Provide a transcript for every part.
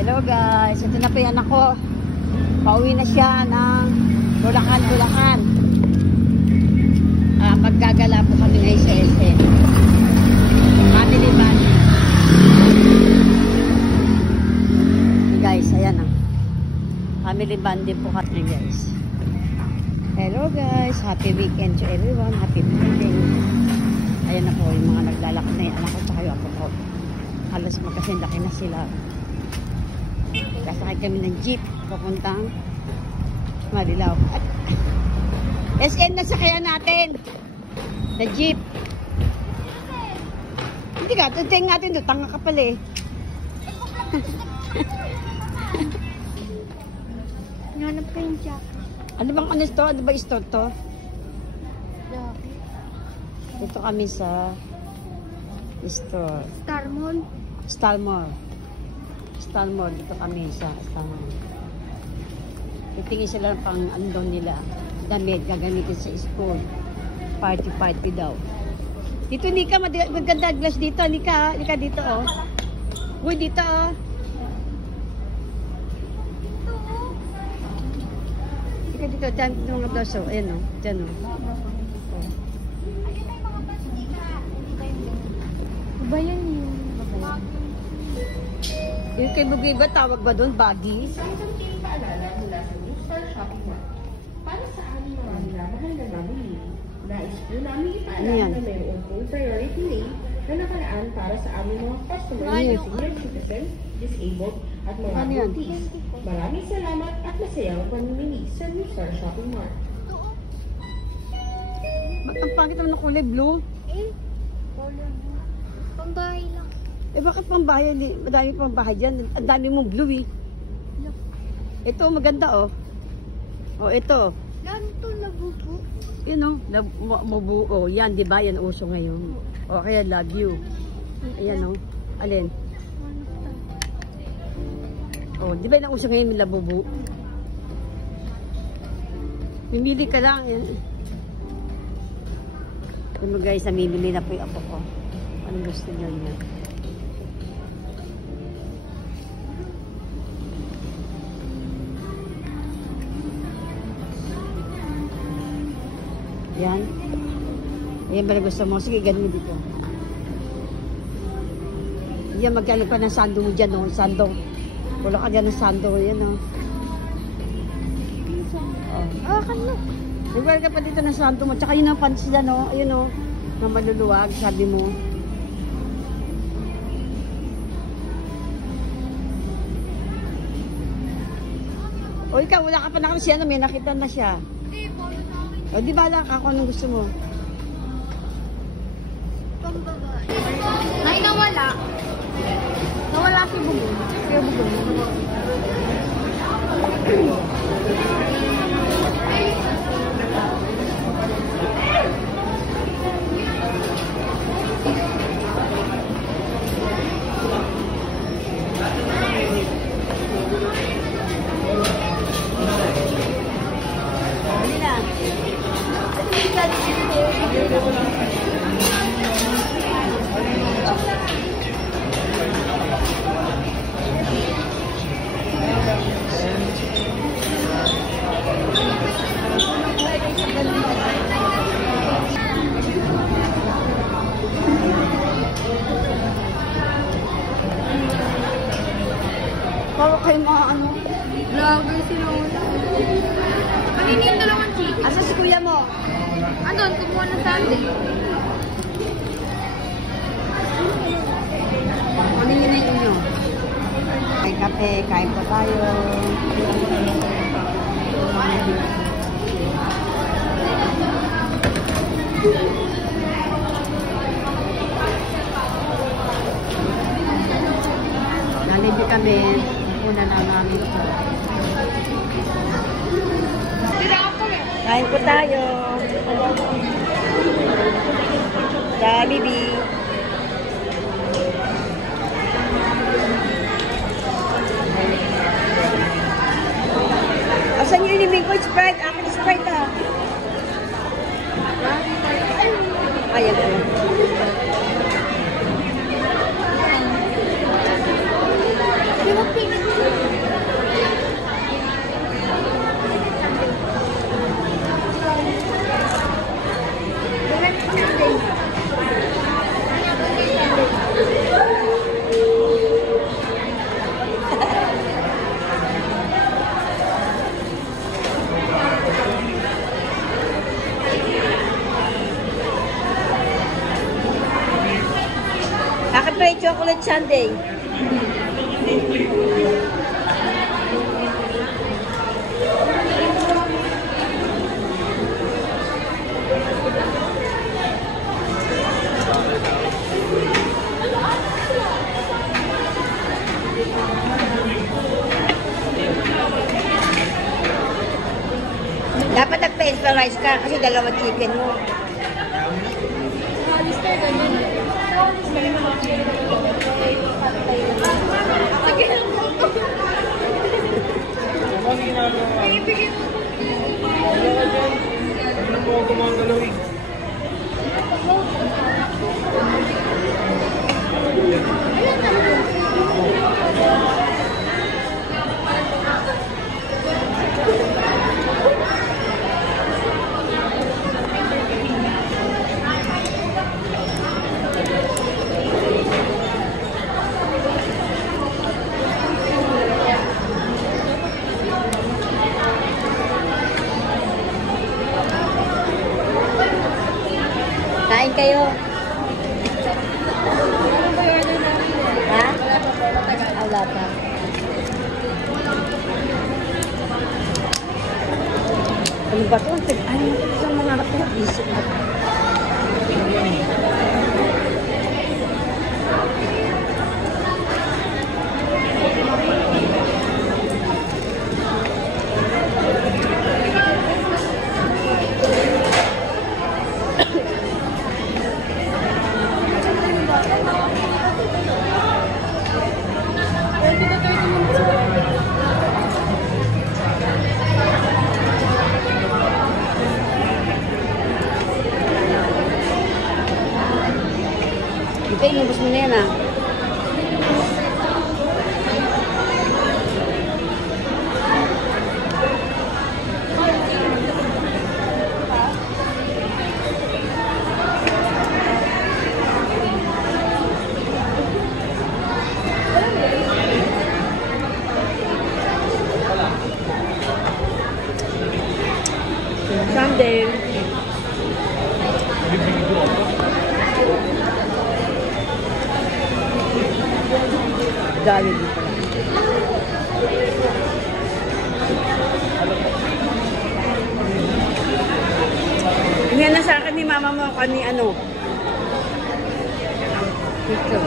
Hello guys, ito na po yung anak ko. Pauwi na siya ng Bulacan. Maggagala po kami ngayon sa SM. Family van. Guys, ayan o. Family bonding po kami guys. Hello guys, happy weekend to everyone. Happy weekend. Ayan na po yung mga naglalakad na yung anak ko tsaka yung ako po. Halos magkasindaki na sila. Kasakay kami ng jeep papuntang Marilao. At SM na sakyan natin na jeep. Hindi ka, tunteng natin doon. Tanga ka pala eh. Nanap ko yung jacket. Ano bang ano to? Ano ba store to? Dito kami sa store. Star Mall. Dito kami sa Star Mall. Titingin sila pang ano daw nila. Damit gagamitin sa school. Party daw. Dito Nika, maganda glass dito. Nika dito oh. Uy, dito oh. Dito, dyan mga doso. Ayan o. Dyan o. Ba yan yun? Yung kay Bugay ba, tawag ba doon? Baggy? Isang kunting paalala mula sa New Star Shopping Mall. Para sa aming mga minamahal na namili, nais po namin ipaalala na mayroon pong priority lane na nakaraan para sa aming mga customers, senior citizens, disabled, at mga adultees. Maraming salamat at masayang pamimili sa New Star Shopping Mall. Ba't ang pangit naman ng kulay blue? Pambahay lang. Eh bakit pambahay? Madami pang bahay dyan. Ang dami mong blue eh. Ito maganda oh. Oh ito. Ganito labubo. Yun oh. Mabuo. Yan diba? Yan uso ngayon. O kaya love you. Ayan oh. Alin? Oh, di ba yung uso ngayon yung labubu? Mimili ka lang. Ano guys, namimili na po yung apo ko. Anong gusto niyo niya? Yan. Yan ba na gusto mo? Sige, ganun dito. Yan, magkano pa ng sando mo dyan, no? Sando. Wala ka dyan ng sando. Yan, no? Kan mo. Nagwala ka pa dito ng sando mo. Tsaka yun ang pants dyan, no? Ayun, no? Na maluluwag, sabi mo. O ikaw, wala ka pa na kasi ano, may nakita na siya. O di bala ka kung anong gusto mo. Pambabae. Nay, nawala. Nawala si Bugo. Kaya Bugo. Para kayo mga ano? Vlogger si Lola. Kaninin na lang ang chicken. Asa si kuya mo? Andun, kumuha ng sundae. Ano yun na yun nyo? May kape, kain po tayo. Nalibig kami. Una na namin ito. Kain po tayo. Jollibee. Asan yung iniming ko? Sprite. Akin Sprite ah. Ayan po. Di ba pink? What Sunday? Dapat nag-specialize ka kasi dalawa chicken mo. Alistair, ganyan. Sige lang po. Ibigay mo. Ano po ako gumagalaw eh? Kain kayo. Ha? Wala pa. Ano ba ito? Ano ito sa mga isip na? Okay, inubos mo na yan ah. Sunday. Dali dito lang. Hindi na sa akin ni mama mo kani ano. Ito.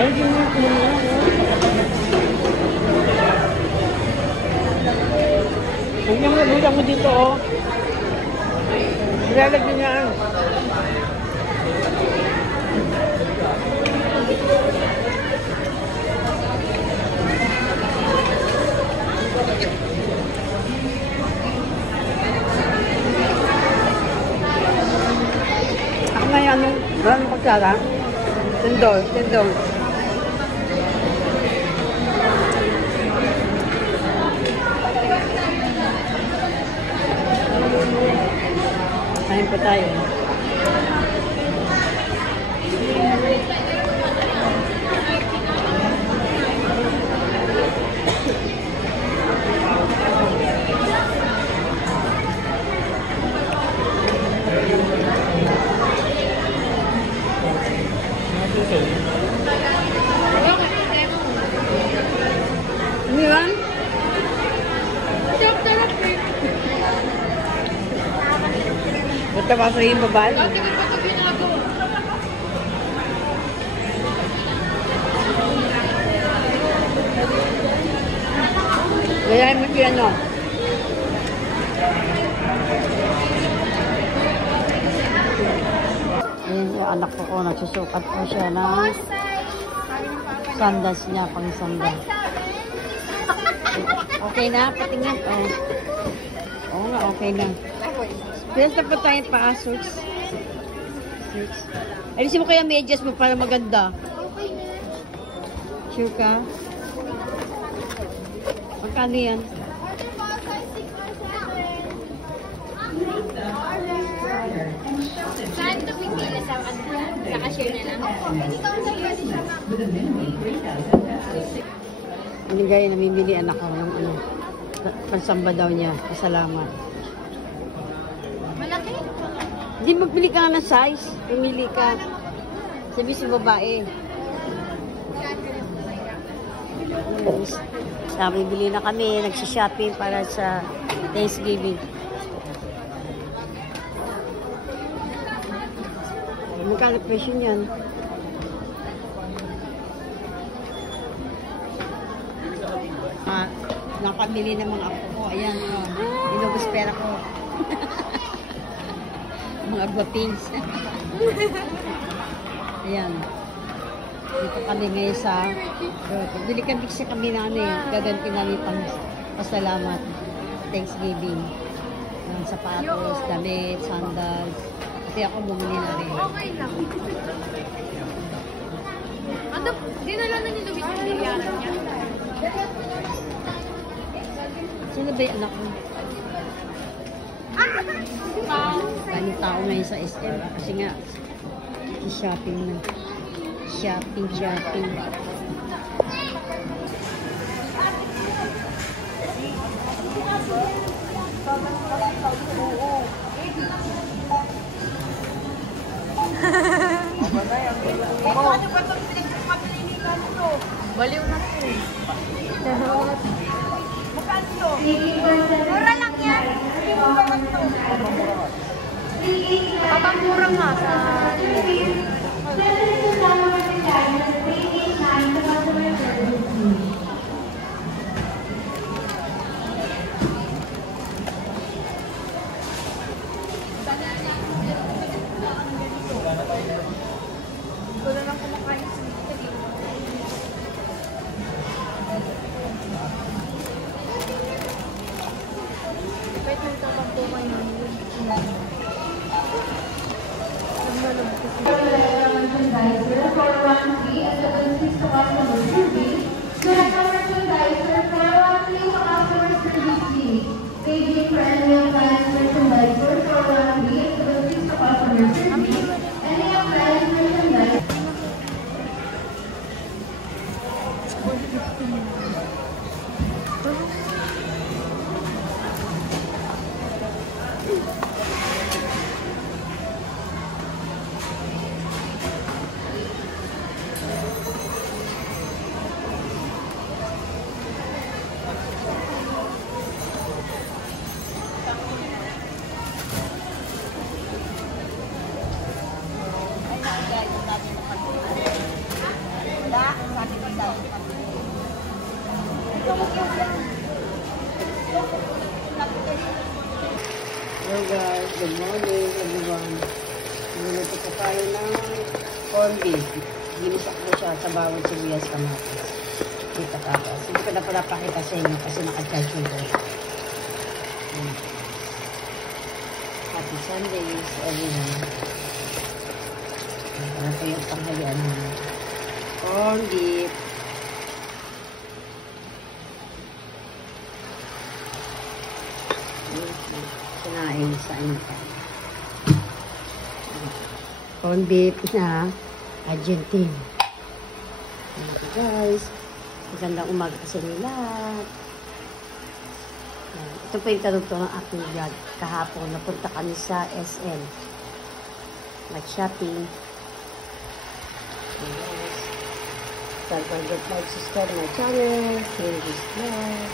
Ay, hindi mo kumuha. Huwag mo dito, oh. Nilalagyan niya. Ako nga yan, maraming kutsara. Tendol. Kain po tayo. Ano yan? Basta pasahin babae. Gayahin mo siya, no? Ayan yung anak ko, nagsusukat po siya ng sandas niya, pang sandas. Okay na, patingin. Mga okay na. Pinta pa tayo pa, search. Alisin mo kaya medyas mo para maganda. Sure ka? Magkano yan? Saan ito pipila sa cashier na lang? Hindi gaya namimili anak ko ng ano. Pansamba daw niya. Pasalamat. Malaki? Hindi magbili ka nga ng size. Pumili ka. Sabi si babae. Yes. Sabi, bili na kami. Nagsishopping para sa Thanksgiving. Magkano presyo niyan? Nakabili ng mga apo ko. Ayan, inubos pera ko. Mga guwapings. Ayan. Dito kami ngayon sa bili kami kasi kami na ano eh. Gaganti namin pang pasalamat. Thanksgiving. Yung sapatos, damit, sandals. Kasi ako bumili na rin. Okay lang. Ano, dinala na ni Luis yung biliyaran niya? Sino ba yung anak mo? Daming tao ngayon sa SM. Kasi nga, shopping na. Shopping. Ano ba itong pinagpapalinitan ito? Baliw na ito eh. Magkano ito? Mura lang yan. Papamura nga sa... Wala lang kumakain sa dito. Kahit may tapang po kayo namin. Merchandiser for 1-3 at 7-6 to customer service. Director merchandiser for 1-3 to customer service B. Paging for any appliance merchandiser for 1-3 at 7-6 to customer service. Any appliance merchandiser. Hello guys, good morning everyone. Niluluto ko tayo ng corned beef. Ginisak ko siya sa bawang sibuyas kamatis. Kita tapos. Hindi ko na pala pakita sa inyo kasi naka-charge yung ko. Happy Sundays everyone. Ano po yung panghalian namin. Corned beef. Kinain sa inyo. Corned beef na Argentine. Okay guys. Magandang umaga sa inyo lahat. Ito po yung tanong ng aking vlog. Kahapon napunta kami sa SM. Nag-shopping. Yes. Don't forget to subscribe my channel. Share this vlog.